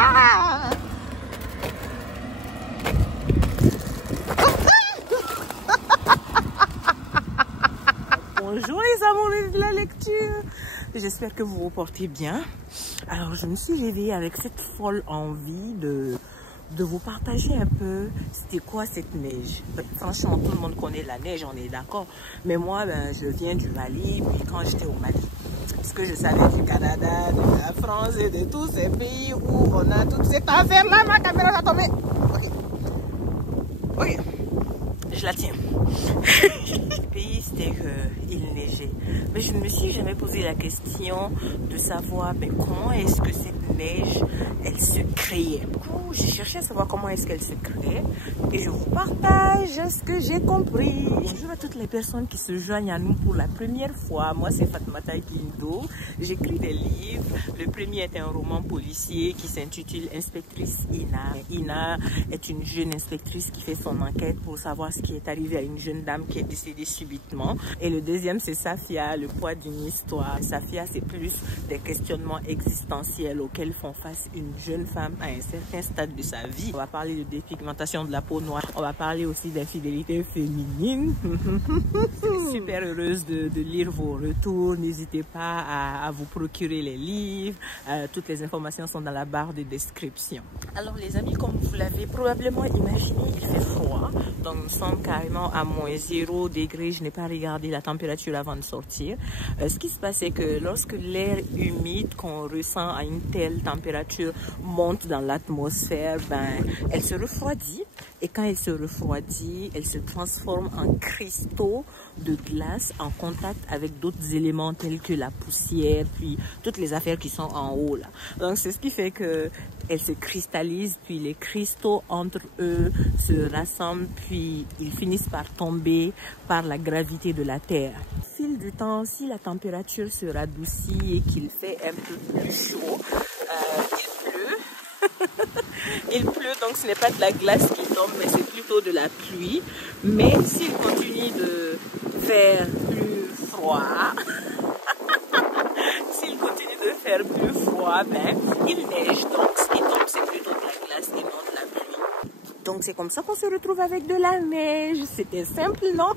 Ah! Bonjour les amoureux de la lecture. J'espère que vous vous portez bien. Alors je me suis réveillée avec cette folle envie de vous partager un peu c'était quoi cette neige. Franchement, tout le monde connaît la neige, on est d'accord. Mais moi, je viens du Mali, puis quand j'étais au Mali, parce que je savais du Canada, de la France et de tous ces pays où on a toute cette affaire-là, ma caméra va tomber. Ok, je la tiens. Le pays, c'était qu'il neigeait. Mais je ne me suis jamais posé la question de savoir comment est-ce que cette neige, elle se créait. Du coup, j'ai cherché à savoir comment est-ce qu'elle se crée et je vous partage ce que j'ai compris. Bonjour à toutes les personnes qui se joignent à nous pour la première fois. Moi, c'est Fatoumata Guindo. J'écris des livres. Le premier est un roman policier qui s'intitule Inspectrice Ina. Ina est une jeune inspectrice qui fait son enquête pour savoir ce qui est arrivé à une jeune dame qui est décédée subitement. Et le deuxième, c'est Safia, le poids d'une histoire. Safia, c'est plus des questionnements existentiels auxquels font face une jeune femme à un certain stade de sa vie. On va parler de dépigmentation de la peau noire. On va parler aussi d'infidélité féminine. Je suis super heureuse de lire vos retours. N'hésitez pas à vous procurer les livres. Toutes les informations sont dans la barre de description. Alors les amis, comme vous l'avez probablement imaginé, il fait froid. Donc nous sommes carrément à moins 0 degré. Je n'ai pas regardé la température avant de sortir. Ce qui se passe, c'est que lorsque l'air humide qu'on ressent à une telle température monte dans l'atmosphère, elle se refroidit. Et quand elle se refroidit, elle se transforme en cristaux de glace en contact avec d'autres éléments tels que la poussière, puis toutes les affaires qui sont en haut là. Donc c'est ce qui fait que elle se cristallise, puis les cristaux entre eux se rassemblent, puis ils finissent par tomber par la gravité de la Terre. Au fil du temps, si la température se radoucit et qu'il fait un peu plus chaud, il pleut. Il pleut, donc ce n'est pas de la glace qui tombe, mais c'est plutôt de la pluie. Mais s'il continue de faire plus froid, il neige. Donc ce qui tombe, c'est plutôt de la glace et non de la pluie. Donc c'est comme ça qu'on se retrouve avec de la neige. C'était simple, non?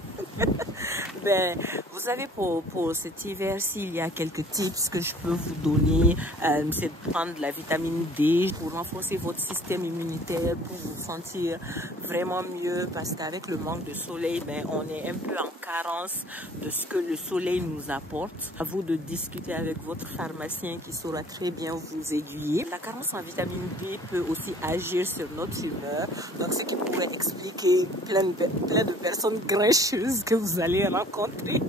Vous savez, pour cet hiver, s'il y a quelques tips que je peux vous donner, c'est de prendre de la vitamine D pour renforcer votre système immunitaire, pour vous sentir vraiment mieux, parce qu'avec le manque de soleil, on est un peu en carence de ce que le soleil nous apporte. À vous de discuter avec votre pharmacien qui saura très bien vous aiguiller. La carence en vitamine D peut aussi agir sur notre humeur, donc ce qui pourrait expliquer plein de personnes grincheuses que vous allez rencontrer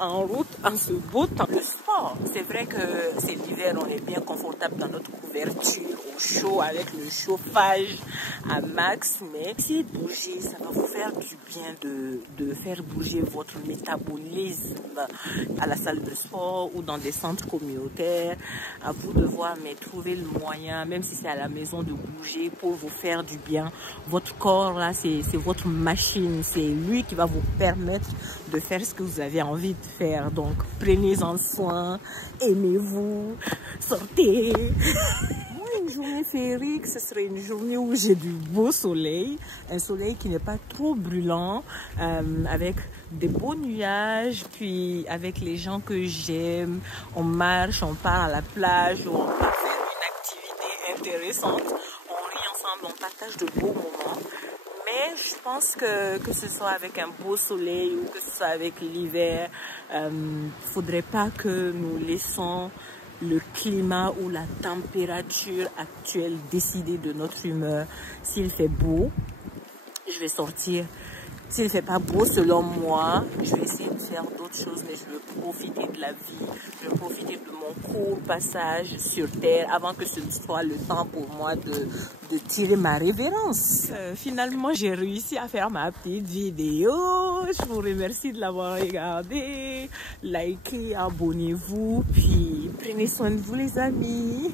en route en ce beau temps. Le sport, c'est vrai que c'est l'hiver, on est bien confortable dans notre couverture au chaud avec le chauffage à max, mais essayez de bouger, ça va vous faire du bien de faire bouger votre métabolisme à la salle de sport ou dans des centres communautaires. À vous de voir, mais trouver le moyen, même si c'est à la maison, de bouger pour vous faire du bien. Votre corps là, c'est votre machine, c'est lui qui va vous permettre de faire ce que vous avez envie de faire. Donc prenez-en soin, aimez-vous, sortez. Moi, une journée féerique, ce serait une journée où j'ai du beau soleil, un soleil qui n'est pas trop brûlant, avec des beaux nuages, puis avec les gens que j'aime, on marche, on part à la plage, ou on part faire une activité intéressante, on rit ensemble, on partage de beaux moments. Mais je pense que ce soit avec un beau soleil ou que ce soit avec l'hiver, faudrait pas que nous laissons le climat ou la température actuelle décider de notre humeur. S'il fait beau, je vais sortir. S'il ne fait pas beau, selon moi, je vais essayer de faire d'autres choses, mais je veux profiter de la vie, je veux profiter de mon court passage sur Terre avant que ce soit le temps pour moi de tirer ma révérence. Finalement, j'ai réussi à faire ma petite vidéo. Je vous remercie de l'avoir regardé. Likez, abonnez-vous, puis prenez soin de vous les amis.